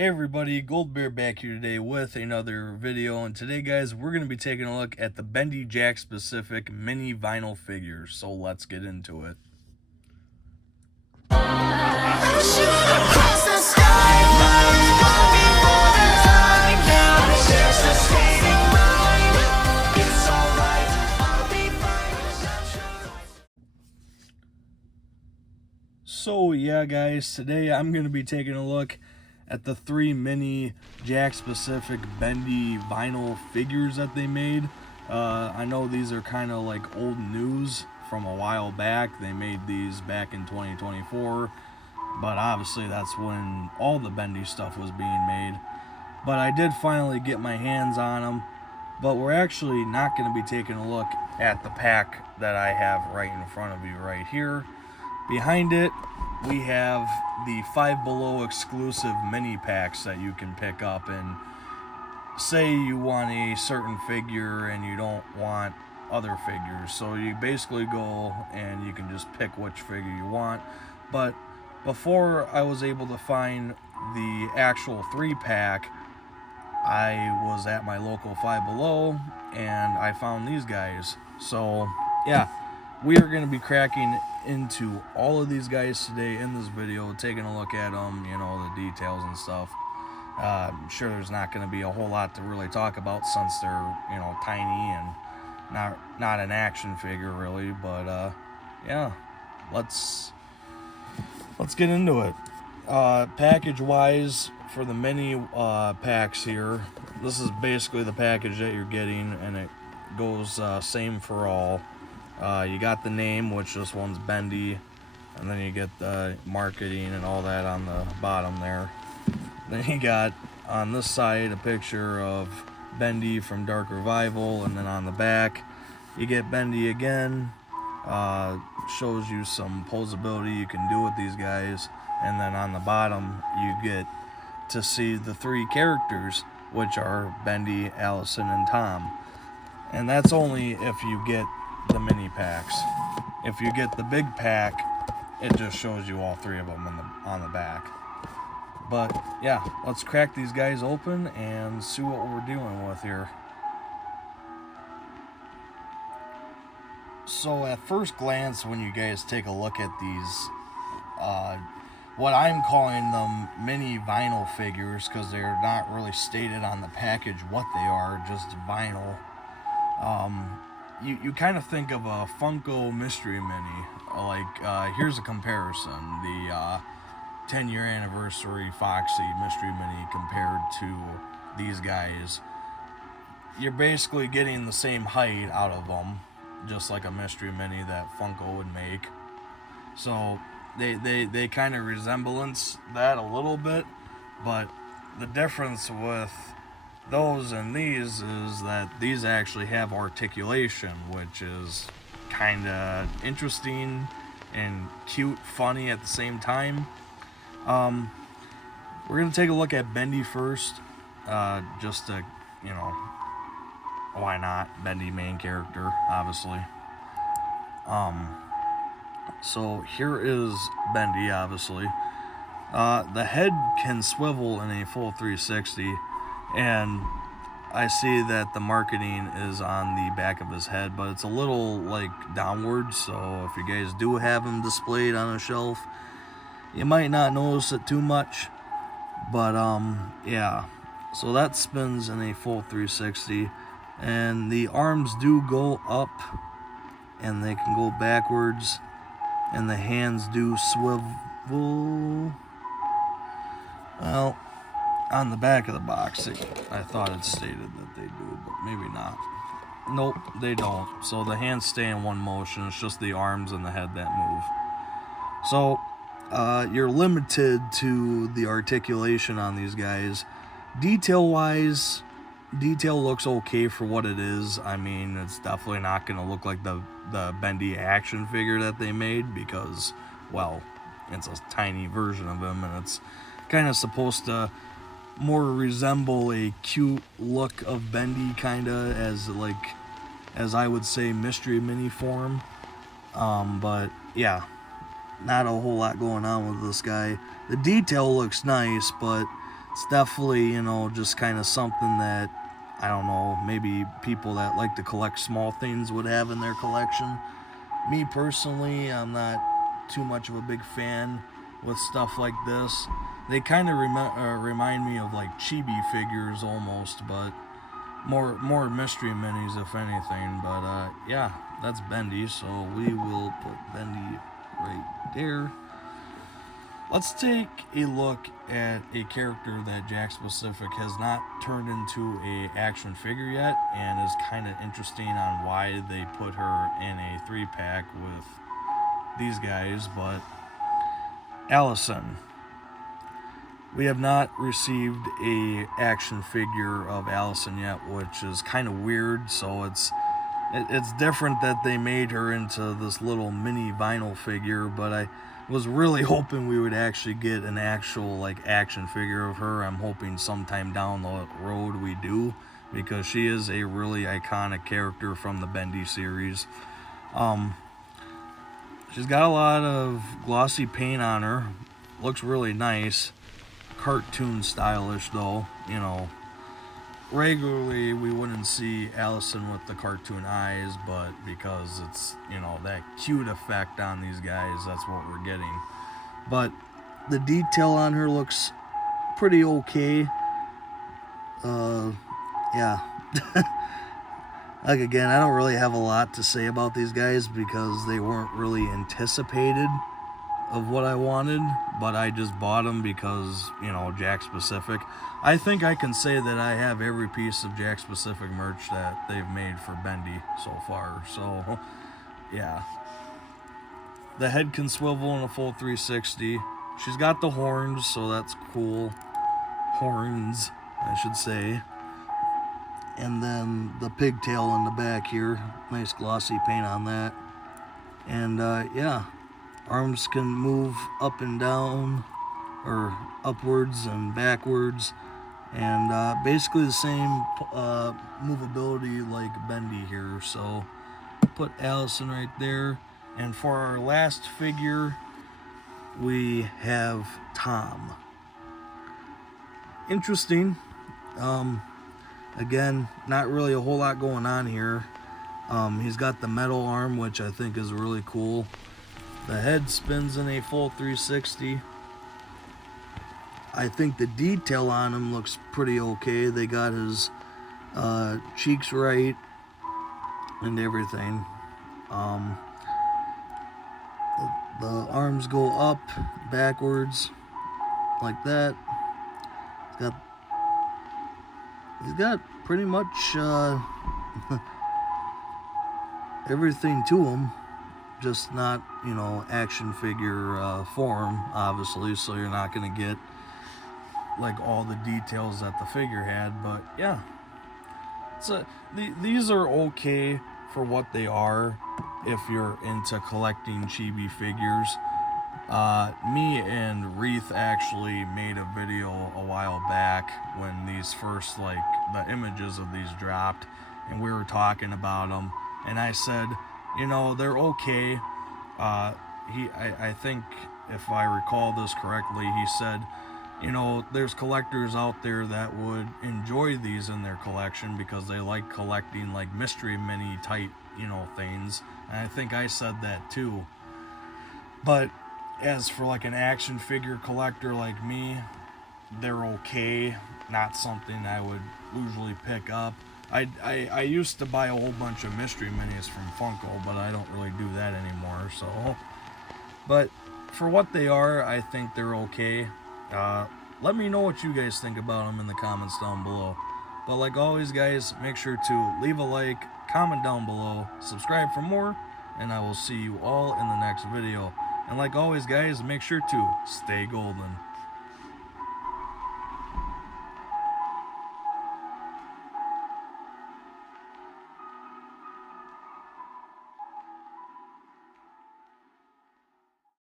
Hey everybody, Gold Bear back here today with another video, and today guys we're going to be taking a look at the Bendy Jakks specific mini vinyl figures, so let's get into it. So yeah guys, today I'm going to be taking a look at the three mini Jakks specific Bendy vinyl figures that they made. I know these are kind of like old news from a while back. They made these back in 2024, but obviously that's when all the Bendy stuff was being made. But I did finally get my hands on them, but we're actually not going to be taking a look at the pack that I have right in front of you right here. Behind it, we have the Five Below exclusive mini packs that you can pick up, and say you want a certain figure and you don't want other figures, so you basically go and you can just pick which figure you want. But before I was able to find the actual 3-pack, I was at my local Five Below and I found these guys. So yeah, we are going to be cracking into all of these guys today in this video, taking a look at them, you know, the details and stuff. I'm sure there's not going to be a whole lot to really talk about since they're, you know, tiny and not an action figure really, but yeah, let's get into it. Package wise, for the mini packs here, this is basically the package that you're getting, and it goes same for all. You got the name, which this one's Bendy, and then you get the marketing and all that on the bottom there. Then you got on this side a picture of Bendy from Dark Revival, and then on the back you get Bendy again. Shows you some posability you can do with these guys, and then on the bottom you get to see the three characters, which are Bendy, Allison, and Tom. And that's only if you get the mini packs. If you get the big pack, it just shows you all three of them on the back. But yeah, let's crack these guys open and see what we're dealing with here. So at first glance, when you guys take a look at these, what I'm calling them mini vinyl figures, because they're not really stated on the package what they are, just vinyl. You kind of think of a Funko Mystery Mini. Like, here's a comparison. The 10-year anniversary Foxy Mystery Mini compared to these guys. You're basically getting the same height out of them, just like a Mystery Mini that Funko would make. So they kind of resemblance that a little bit, but the difference with those and these is that these actually have articulation, which is kind of interesting and cute, funny at the same time. We're going to take a look at Bendy first, just to, you know, why not? Bendy, main character, obviously. So here is Bendy, obviously. The head can swivel in a full 360, and I see that the marketing is on the back of his head, but it's a little like downward, so if you guys do have him displayed on a shelf, you might not notice it too much. But yeah, so that spins in a full 360, and the arms do go up and they can go backwards, and the hands do swivel. Well, on the back of the box, I thought it stated that they do, but maybe not. Nope, they don't. So the hands stay in one motion. It's just the arms and the head that move. So you're limited to the articulation on these guys. Detail-wise, detail looks okay for what it is. I mean, it's definitely not going to look like the Bendy action figure that they made, because, well, it's a tiny version of him, and it's kind of supposed to more resemble a cute look of Bendy, kind of as I would say Mystery Mini form. But yeah, not a whole lot going on with this guy. The detail looks nice, but It's definitely, you know, just kind of something that, I don't know, maybe people that like to collect small things would have in their collection. Me personally, I'm not too much of a big fan with stuff like this. They kind of remind me of like chibi figures almost, but more mystery minis if anything. But yeah, that's Bendy, so we will put Bendy right there. Let's take a look at a character that Jakks Pacific has not turned into a action figure yet, and is kind of interesting on why they put her in a 3-pack with these guys. But Allison, we have not received a action figure of Allison yet, which is kind of weird. So it's different that they made her into this little mini vinyl figure, but I was really hoping we would actually get an actual like action figure of her. I'm hoping sometime down the road we do, because she is a really iconic character from the Bendy series. She's got a lot of glossy paint on her, looks really nice, cartoon stylish though. You know, regularly we wouldn't see Allison with the cartoon eyes, but because it's, you know, that cute effect on these guys, that's what we're getting. But the detail on her looks pretty okay. Yeah. Like, again, I don't really have a lot to say about these guys because they weren't really anticipated of what I wanted, but I just bought them because, you know, Jakks Pacific. I think I can say that I have every piece of Jakks Pacific merch that they've made for Bendy so far. So, yeah. The head can swivel in a full 360. She's got the horns, so that's cool. Horns, I should say. And then the pigtail in the back here. Nice glossy paint on that. And, yeah. Arms can move up and down, or upwards and backwards, and basically the same movability like Bendy here. So put Allison right there. And for our last figure, we have Tom. Interesting. Again, not really a whole lot going on here. He's got the metal arm, which I think is really cool. The head spins in a full 360. I think the detail on him looks pretty okay. They got his cheeks right and everything. The arms go up, backwards, like that. He's got pretty much everything to him. Just not, you know, action figure form, obviously, so you're not going to get like all the details that the figure had. But yeah, these are okay for what they are if you're into collecting chibi figures. Me and Reith actually made a video a while back when these first, like, the images of these dropped, and we were talking about them, and I said, you know, they're okay. I think, if I recall this correctly, he said, you know, there's collectors out there that would enjoy these in their collection because they like collecting like mystery mini type, you know, things. And I think I said that too. But as for like an action figure collector like me, they're okay. Not something I would usually pick up. I used to buy a whole bunch of mystery minis from Funko, but I don't really do that anymore. So, but for what they are, I think they're okay. Let me know what you guys think about them in the comments down below. But like always, guys, make sure to leave a like, comment down below, subscribe for more, and I will see you all in the next video. And like always, guys, make sure to stay golden.